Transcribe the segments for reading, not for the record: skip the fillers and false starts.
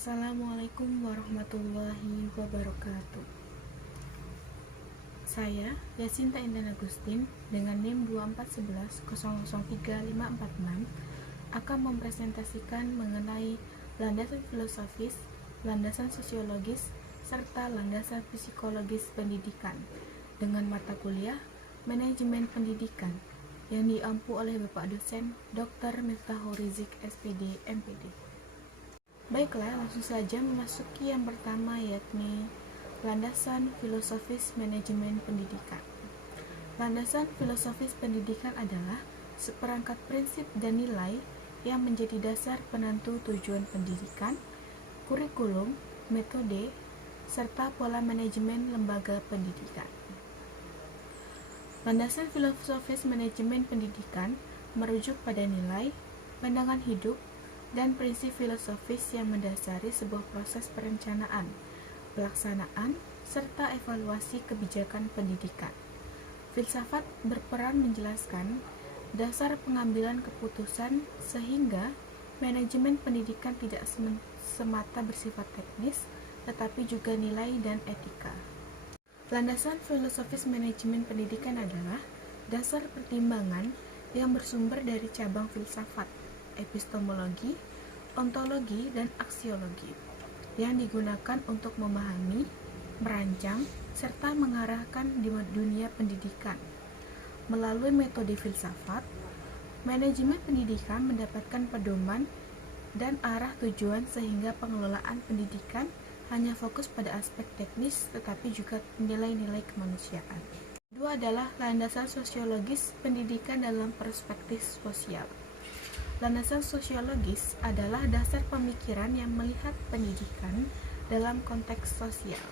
Assalamualaikum warahmatullahi wabarakatuh. Saya, Yasinta Indah Agustin, dengan NIM 2411003546 akan mempresentasikan mengenai landasan filosofis, landasan sosiologis, serta landasan psikologis pendidikan dengan mata kuliah Manajemen Pendidikan yang diampu oleh Bapak Dosen Dr. Miftahul Rizik SPD MPD. Baiklah, langsung saja memasuki yang pertama, yakni landasan filosofis manajemen pendidikan. Landasan filosofis pendidikan adalah seperangkat prinsip dan nilai yang menjadi dasar penentu tujuan pendidikan, kurikulum, metode, serta pola manajemen lembaga pendidikan. Landasan filosofis manajemen pendidikan merujuk pada nilai, pandangan hidup, dan prinsip filosofis yang mendasari sebuah proses perencanaan, pelaksanaan, serta evaluasi kebijakan pendidikan. Filsafat berperan menjelaskan dasar pengambilan keputusan sehingga manajemen pendidikan tidak semata bersifat teknis, tetapi juga nilai dan etika. Landasan filosofis manajemen pendidikan adalah dasar pertimbangan yang bersumber dari cabang filsafat, epistemologi, ontologi, dan aksiologi yang digunakan untuk memahami, merancang, serta mengarahkan di dunia pendidikan. Melalui metode filsafat, manajemen pendidikan mendapatkan pedoman dan arah tujuan sehingga pengelolaan pendidikan hanya fokus pada aspek teknis tetapi juga nilai-nilai kemanusiaan. Kedua adalah landasan sosiologis pendidikan dalam perspektif sosial. Landasan sosiologis adalah dasar pemikiran yang melihat pendidikan dalam konteks sosial,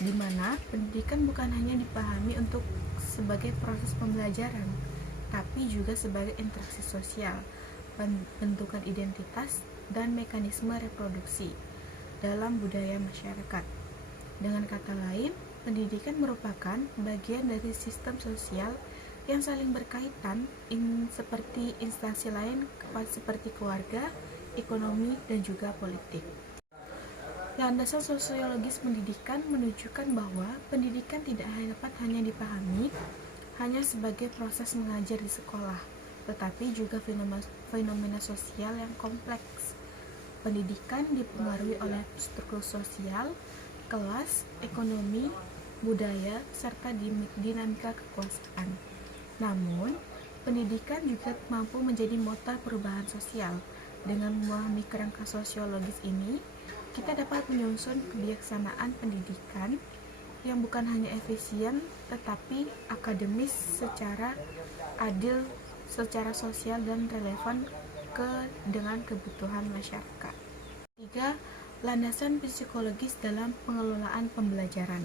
di mana pendidikan bukan hanya dipahami untuk sebagai proses pembelajaran, tapi juga sebagai interaksi sosial, pembentukan identitas, dan mekanisme reproduksi dalam budaya masyarakat. Dengan kata lain, pendidikan merupakan bagian dari sistem sosial yang saling berkaitan seperti instansi lain seperti keluarga, ekonomi, dan juga politik. Landasan sosiologis pendidikan menunjukkan bahwa pendidikan tidak dapat hanya dipahami hanya sebagai proses mengajar di sekolah, tetapi juga fenomena sosial yang kompleks. Pendidikan dipengaruhi oleh struktur sosial, kelas, ekonomi, budaya, serta dinamika kekuasaan. Namun, pendidikan juga mampu menjadi motor perubahan sosial. Dengan memahami kerangka sosiologis ini, kita dapat menyusun kebijaksanaan pendidikan yang bukan hanya efisien, tetapi akademis secara adil, secara sosial, dan relevan dengan kebutuhan masyarakat. 3. Landasan psikologis dalam pengelolaan pembelajaran.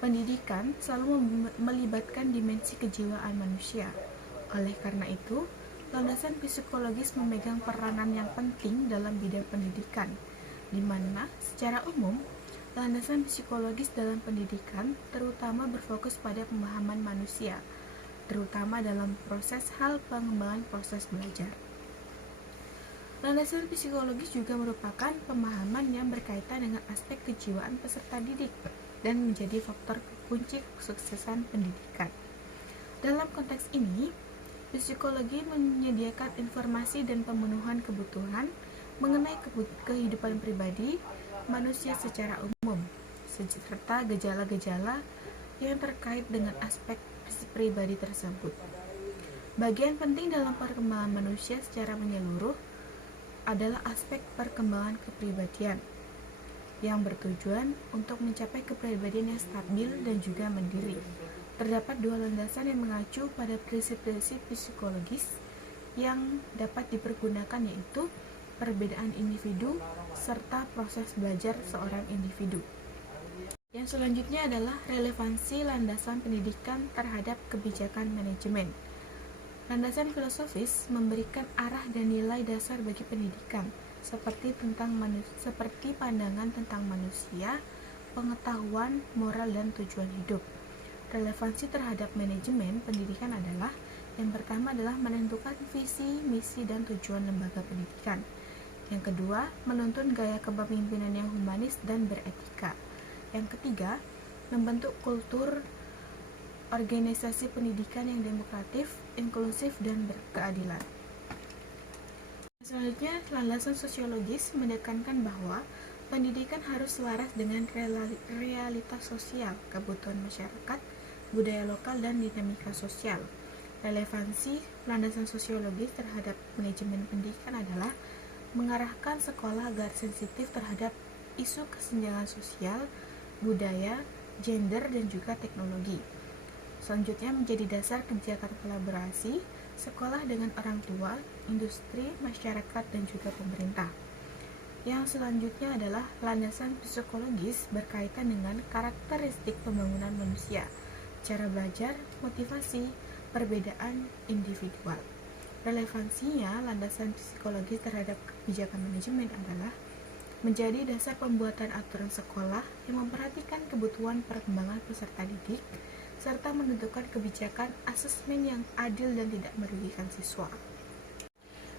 Pendidikan selalu melibatkan dimensi kejiwaan manusia. Oleh karena itu, landasan psikologis memegang peranan yang penting dalam bidang pendidikan, di mana secara umum landasan psikologis dalam pendidikan terutama berfokus pada pemahaman manusia, terutama dalam proses pengembangan proses belajar. Landasan psikologis juga merupakan pemahaman yang berkaitan dengan aspek kejiwaan peserta didik dan menjadi faktor kunci kesuksesan pendidikan. Dalam konteks ini, psikologi menyediakan informasi dan pemenuhan kebutuhan mengenai kehidupan pribadi manusia secara umum, serta gejala-gejala yang terkait dengan aspek pribadi tersebut. Bagian penting dalam perkembangan manusia secara menyeluruh adalah aspek perkembangan kepribadian yang bertujuan untuk mencapai kepribadian yang stabil dan juga mandiri. Terdapat dua landasan yang mengacu pada prinsip-prinsip psikologis yang dapat dipergunakan, yaitu perbedaan individu serta proses belajar seorang individu. Yang selanjutnya adalah relevansi landasan pendidikan terhadap kebijakan manajemen. Landasan filosofis memberikan arah dan nilai dasar bagi pendidikan, seperti pandangan tentang manusia, pengetahuan, moral, dan tujuan hidup. Relevansi terhadap manajemen pendidikan adalah yang pertama adalah menentukan visi, misi, dan tujuan lembaga pendidikan. Yang kedua, menuntun gaya kepemimpinan yang humanis dan beretika. Yang ketiga, membentuk kultur organisasi pendidikan yang demokratif, inklusif, dan berkeadilan. Selanjutnya, landasan sosiologis menekankan bahwa pendidikan harus selaras dengan realitas sosial, kebutuhan masyarakat, budaya lokal, dan dinamika sosial. Relevansi landasan sosiologis terhadap manajemen pendidikan adalah mengarahkan sekolah agar sensitif terhadap isu kesenjangan sosial, budaya, gender, dan juga teknologi. Selanjutnya menjadi dasar kebijakan kolaborasi sekolah dengan orang tua, industri, masyarakat, dan juga pemerintah. Yang selanjutnya adalah landasan psikologis berkaitan dengan karakteristik pembangunan manusia, cara belajar, motivasi, perbedaan individual. Relevansinya landasan psikologis terhadap kebijakan manajemen adalah menjadi dasar pembuatan aturan sekolah yang memperhatikan kebutuhan perkembangan peserta didik, serta menentukan kebijakan asesmen yang adil dan tidak merugikan siswa.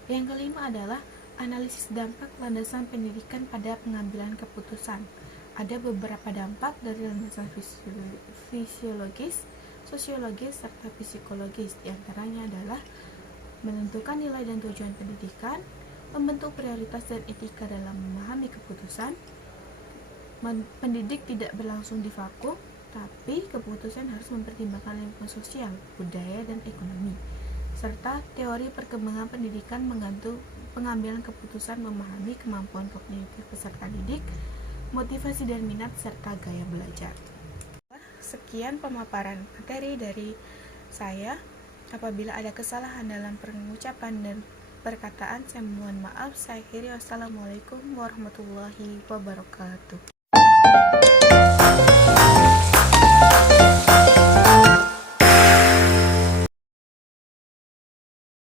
Yang kelima adalah analisis dampak landasan pendidikan pada pengambilan keputusan. Ada beberapa dampak dari landasan fisiologis, sosiologis, serta psikologis. Di antaranya adalah menentukan nilai dan tujuan pendidikan, membentuk prioritas dan etika dalam memahami keputusan. Pendidik tidak berlangsung di vakum, tapi keputusan harus mempertimbangkan lingkungan sosial, budaya, dan ekonomi. Serta teori perkembangan pendidikan menggantung pengambilan keputusan memahami kemampuan kognitif peserta didik, motivasi dan minat, serta gaya belajar. Sekian pemaparan materi dari saya. Apabila ada kesalahan dalam pengucapan dan perkataan, saya mohon maaf. Saya akhiri. Wassalamualaikum warahmatullahi wabarakatuh.